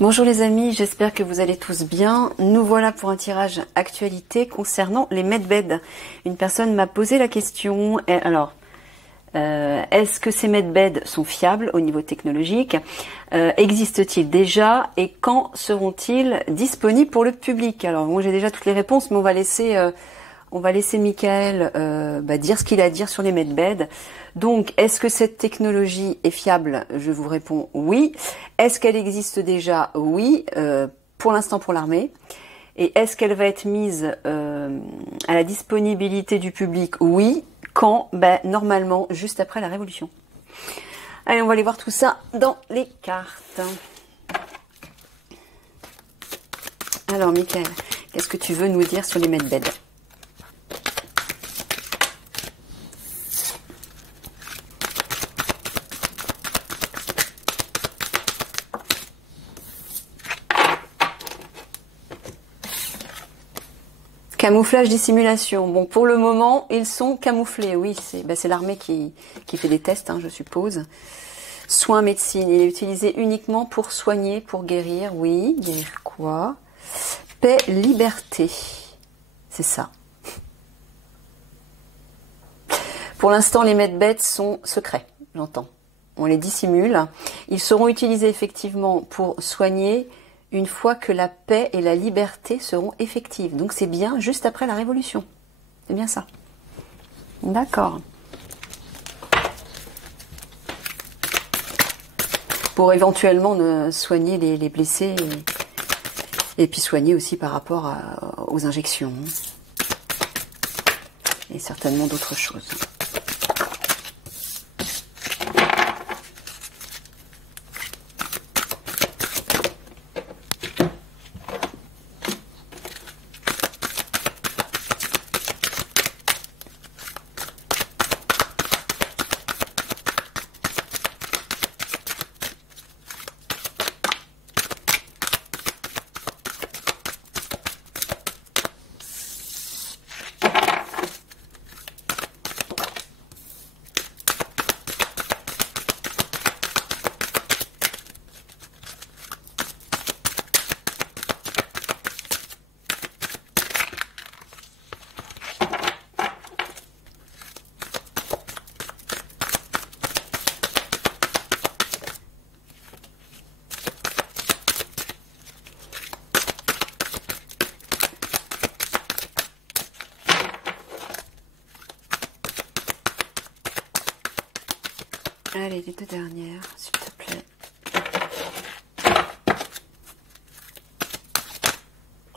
Bonjour les amis, j'espère que vous allez tous bien. Nous voilà pour un tirage actualité concernant les medbeds. Une personne m'a posé la question, est-ce que ces medbeds sont fiables au niveau technologique? Existent-ils déjà et quand seront-ils disponibles pour le public? Alors moi j'ai déjà toutes les réponses, mais on va laisser Michael dire ce qu'il a à dire sur les medbeds. Donc, est-ce que cette technologie est fiable? Je vous réponds oui. Est-ce qu'elle existe déjà? Oui, pour l'instant pour l'armée. Et est-ce qu'elle va être mise à la disponibilité du public? Oui. Quand? Normalement, juste après la Révolution. Allez, on va aller voir tout ça dans les cartes. Alors, Michael, qu'est-ce que tu veux nous dire sur les medbeds? Camouflage, dissimulation. Bon, pour le moment, ils sont camouflés. Oui, c'est l'armée qui fait des tests, hein, je suppose. Soins, médecine. Il est utilisé uniquement pour soigner, pour guérir. Oui, guérir quoi? Paix, liberté. C'est ça. Pour l'instant, les medbeds sont secrets, j'entends. On les dissimule. Ils seront utilisés effectivement pour soigner une fois que la paix et la liberté seront effectives. Donc c'est bien juste après la Révolution. C'est bien ça. D'accord. Pour éventuellement soigner les blessés et puis soigner aussi par rapport aux injections. Et certainement d'autres choses. Allez, les deux dernières, s'il te plaît.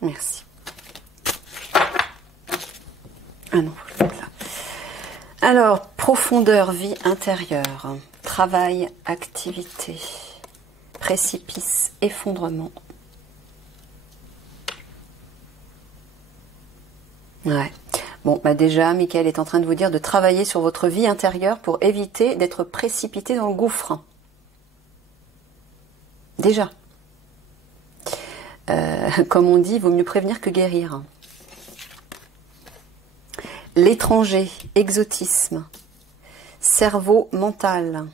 Merci. Ah non, faut le mettre là. Alors, profondeur, vie intérieure, travail, activité, précipice, effondrement. Ouais. Bon, déjà, Michael est en train de vous dire de travailler sur votre vie intérieure pour éviter d'être précipité dans le gouffre. Déjà. Comme on dit, il vaut mieux prévenir que guérir. L'étranger, exotisme, cerveau mental,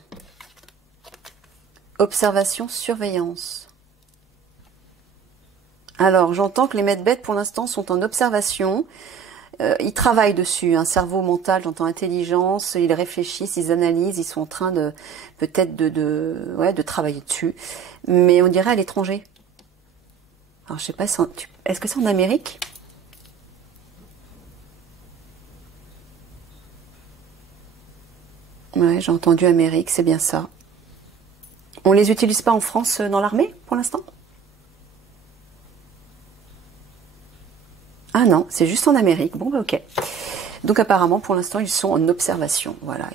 observation, surveillance. Alors, j'entends que les medbeds, pour l'instant, sont en observation. Ils travaillent dessus, un cerveau mental, j'entends intelligence, ils réfléchissent, ils analysent, ils sont en train de peut-être de travailler dessus. Mais on dirait à l'étranger. Alors, je sais pas, est-ce que c'est en Amérique? Ouais, j'ai entendu Amérique, c'est bien ça. On les utilise pas en France dans l'armée pour l'instant? Ah non, c'est juste en Amérique. Bon, ok. Donc apparemment, pour l'instant, ils sont en observation. Voilà.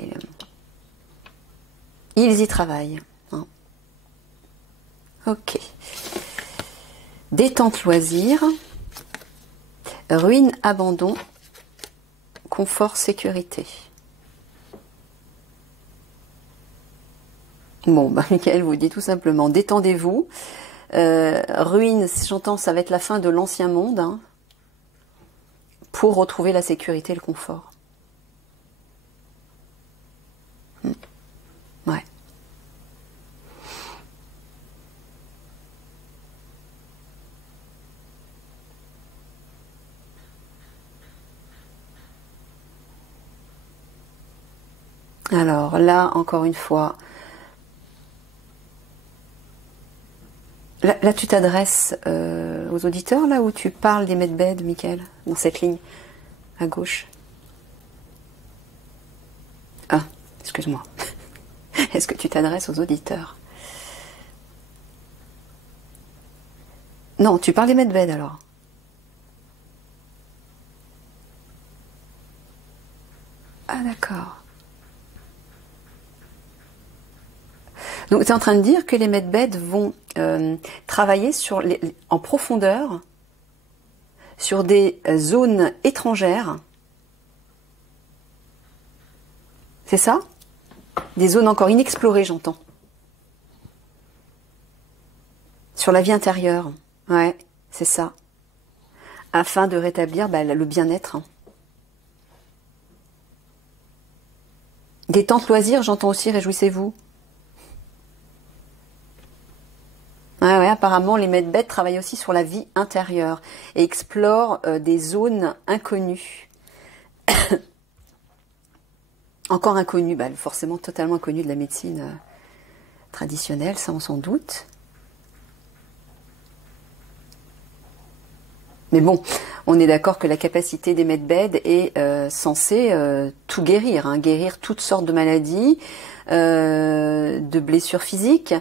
Ils y travaillent. Hein. Ok. Détente, loisir. Ruine, abandon. Confort, sécurité. Bon, Michael vous dit tout simplement, détendez-vous. Ruine, j'entends, ça va être la fin de l'ancien monde. Hein. Pour retrouver la sécurité et le confort. Ouais. Alors là, encore une fois, là tu t'adresses aux auditeurs, là où tu parles des medbeds, Mickaël, dans cette ligne à gauche. Ah, excuse-moi. Est-ce que tu t'adresses aux auditeurs? Non, tu parles des medbeds alors. Ah d'accord. Donc tu es en train de dire que les medbeds vont travailler en profondeur sur des zones étrangères. C'est ça? Des zones encore inexplorées, j'entends. Sur la vie intérieure. Ouais, c'est ça. Afin de rétablir le bien-être. Détente loisirs, j'entends aussi réjouissez-vous. Ouais, apparemment, les medbeds travaillent aussi sur la vie intérieure et explorent des zones inconnues. Encore inconnues, forcément totalement inconnues de la médecine traditionnelle, ça on s'en doute. Mais bon, on est d'accord que la capacité des medbeds est censée tout guérir, hein, guérir toutes sortes de maladies, de blessures physiques,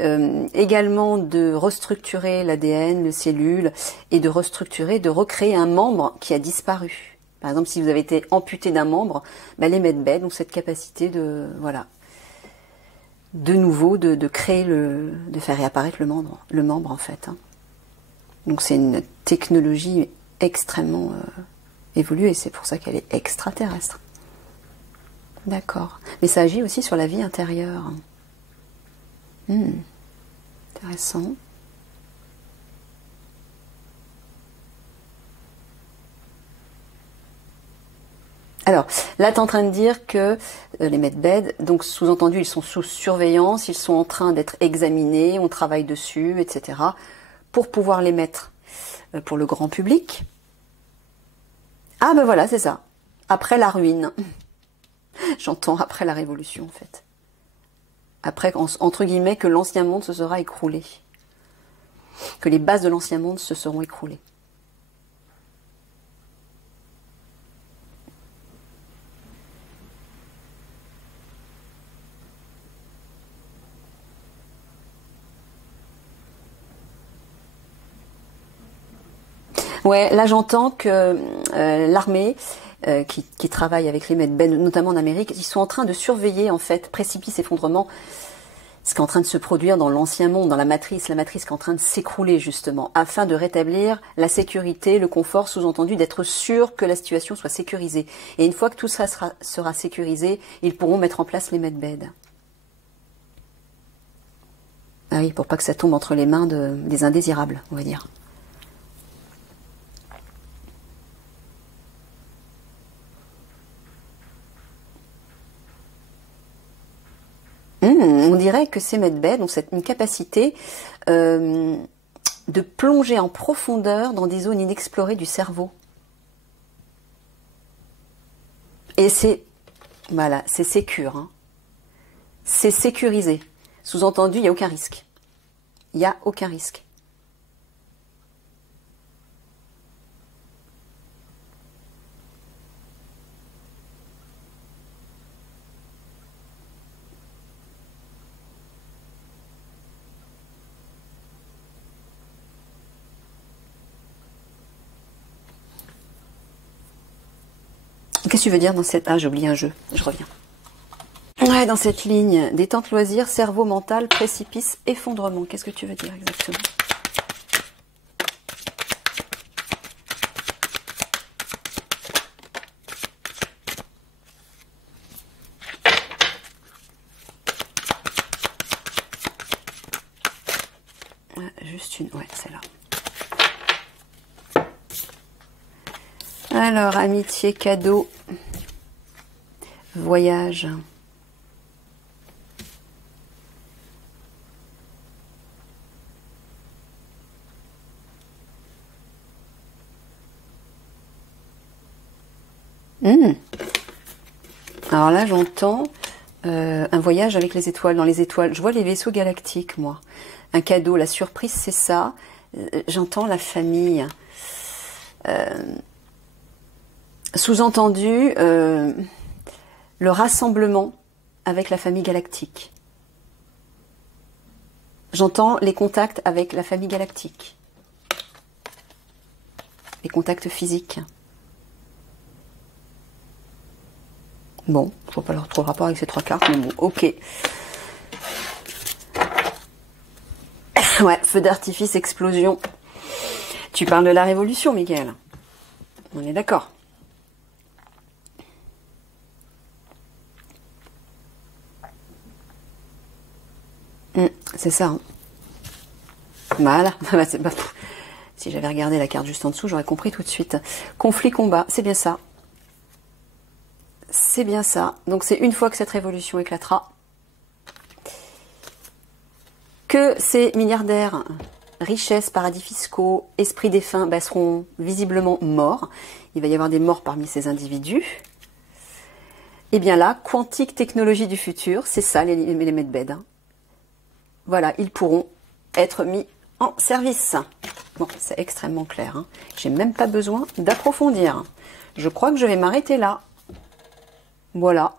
également de restructurer l'ADN, les cellules, et de restructurer, de recréer un membre qui a disparu. Par exemple, si vous avez été amputé d'un membre, les medbeds ont cette capacité de, voilà, de nouveau, de créer de faire réapparaître le membre en fait. Hein. Donc c'est une technologie extrêmement évoluée, c'est pour ça qu'elle est extraterrestre. D'accord. Mais ça agit aussi sur la vie intérieure. Intéressant. Alors, là, tu es en train de dire que les medbeds, donc sous-entendu, ils sont sous surveillance, ils sont en train d'être examinés, on travaille dessus, etc., pour pouvoir les mettre pour le grand public. Ah ben voilà, c'est ça. Après la ruine. J'entends après la révolution, en fait. Après, entre guillemets, que l'ancien monde se sera écroulé. Que les bases de l'ancien monde se seront écroulées. Ouais, là j'entends que l'armée qui travaille avec les medbeds, notamment en Amérique, ils sont en train de surveiller en fait précipice, effondrement, ce qui est en train de se produire dans l'ancien monde, dans la matrice qui est en train de s'écrouler justement, afin de rétablir la sécurité, le confort, sous-entendu d'être sûr que la situation soit sécurisée. Et une fois que tout ça sera sécurisé, ils pourront mettre en place les medbeds. Ah oui, pour pas que ça tombe entre les mains des indésirables, on va dire. On dirait que ces medbeds ont une capacité de plonger en profondeur dans des zones inexplorées du cerveau. Et c'est sécure. Hein. C'est sécurisé. Sous-entendu, il n'y a aucun risque. Il n'y a aucun risque. Qu'est-ce que tu veux dire dans cette... Ah, j'ai oublié un jeu. Je reviens. Ouais, dans cette ligne, détente loisir, cerveau mental, précipice, effondrement. Qu'est-ce que tu veux dire exactement? Juste une... Ouais, c'est là. Alors, amitié, cadeau, voyage. Alors là, j'entends un voyage avec les étoiles, dans les étoiles. Je vois les vaisseaux galactiques, moi. Un cadeau, la surprise, c'est ça. J'entends la famille. Sous-entendu, le rassemblement avec la famille galactique. J'entends les contacts avec la famille galactique. Les contacts physiques. Bon, je vois pas leur trop rapport avec ces 3 cartes, mais bon, ok. Ouais, feu d'artifice, explosion. Tu parles de la révolution, Mickaël. On est d'accord. C'est ça. Hein. Voilà. Si j'avais regardé la carte juste en dessous, j'aurais compris tout de suite. Conflit, combat, c'est bien ça. C'est bien ça. Donc c'est une fois que cette révolution éclatera que ces milliardaires, richesses, paradis fiscaux, esprits défunts seront visiblement morts. Il va y avoir des morts parmi ces individus. Et bien là, quantique technologie du futur, c'est ça les medbeds. Hein. Voilà, ils pourront être mis en service. Bon, c'est extrêmement clair. Hein. J'ai même pas besoin d'approfondir. Je crois que je vais m'arrêter là. Voilà.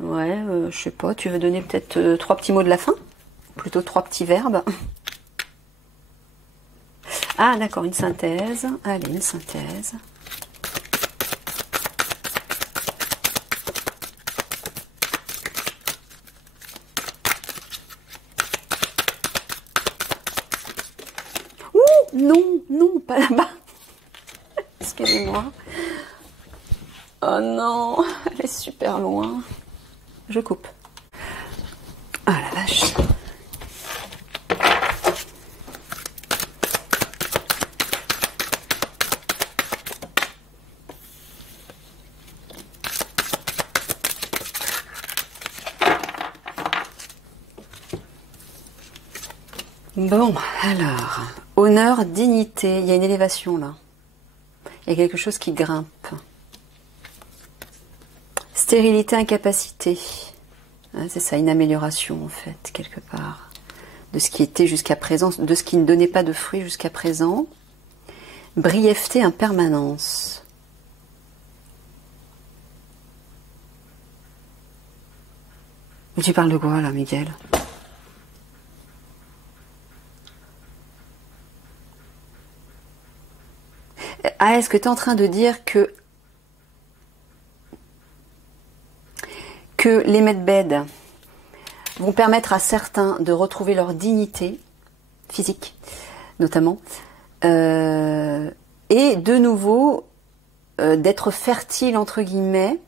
Ouais, je sais pas, tu veux donner peut-être 3 petits mots de la fin? Plutôt 3 petits verbes. Ah, d'accord, une synthèse. Allez, une synthèse. Ouh, non, non, pas là-bas. Excusez-moi. Oh non, elle est super loin. Je coupe. Ah la vache. Bon, alors, honneur, dignité, il y a une élévation là. Il y a quelque chose qui grimpe. Stérilité, incapacité. C'est ça, une amélioration en fait, quelque part. De ce qui était jusqu'à présent, de ce qui ne donnait pas de fruits jusqu'à présent. Brièveté, impermanence. Tu parles de quoi là, Mickaël? Ah, est-ce que tu es en train de dire que les medbeds vont permettre à certains de retrouver leur dignité physique, notamment, et de nouveau d'être fertile entre guillemets.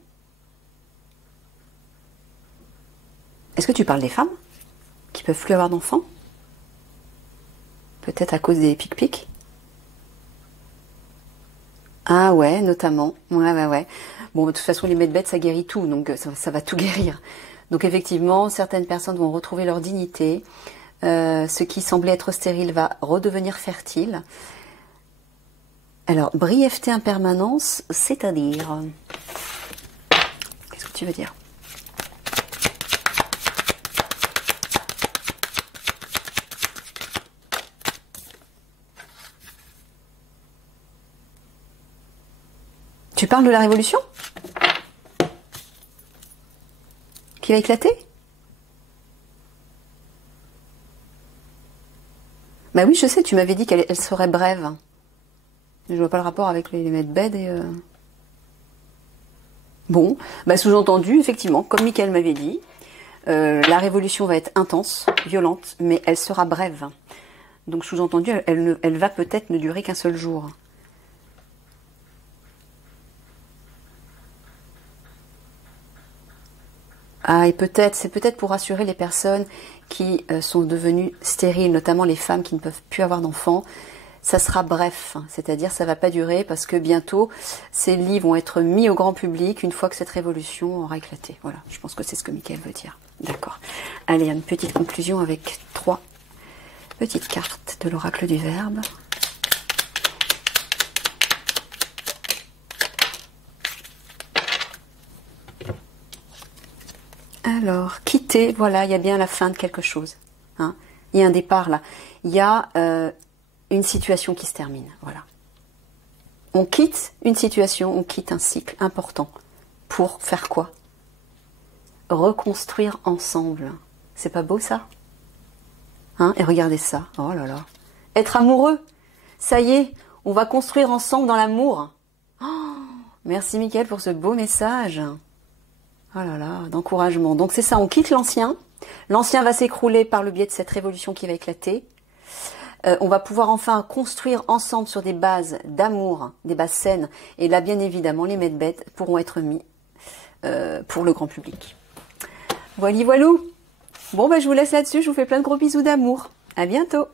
Est-ce que tu parles des femmes qui peuvent plus avoir d'enfants? Peut-être à cause des pic-pics? Ah ouais, notamment. Ouais. Bon, de toute façon, les medbeds, ça guérit tout, donc ça va tout guérir. Donc effectivement, certaines personnes vont retrouver leur dignité. Ce qui semblait être stérile va redevenir fertile. Alors, brièveté, impermanence, c'est-à-dire... Qu'est-ce que tu veux dire? Tu parles de la révolution qui va éclater? Bah oui, je sais, tu m'avais dit qu'elle serait brève. Je vois pas le rapport avec les medbeds et... Bon, bah sous-entendu, effectivement, comme Mickaël m'avait dit, la révolution va être intense, violente, mais elle sera brève. Donc sous-entendu, elle va peut-être ne durer qu'un seul jour. Ah, et peut-être, c'est peut-être pour rassurer les personnes qui sont devenues stériles, notamment les femmes qui ne peuvent plus avoir d'enfants. Ça sera bref, c'est-à-dire ça va pas durer parce que bientôt ces lits vont être mis au grand public une fois que cette révolution aura éclaté. Voilà, je pense que c'est ce que Mickaël veut dire. D'accord. Allez, une petite conclusion avec 3 petites cartes de l'oracle du Verbe. Alors, quitter, voilà, il y a bien la fin de quelque chose. Hein. Il y a un départ là. Il y a une situation qui se termine. Voilà. On quitte une situation, on quitte un cycle important. Pour faire quoi? Reconstruire ensemble. C'est pas beau ça? Hein? Et regardez ça. Oh là là. Être amoureux. Ça y est, on va construire ensemble dans l'amour. Oh, merci Mickaël pour ce beau message. Oh là là, d'encouragement. Donc c'est ça, on quitte l'ancien. L'ancien va s'écrouler par le biais de cette révolution qui va éclater. On va pouvoir enfin construire ensemble sur des bases d'amour, des bases saines. Et là, bien évidemment, les maîtres bêtes pourront être mis pour le grand public. Voilà, voilou. Bon, je vous laisse là-dessus. Je vous fais plein de gros bisous d'amour. À bientôt.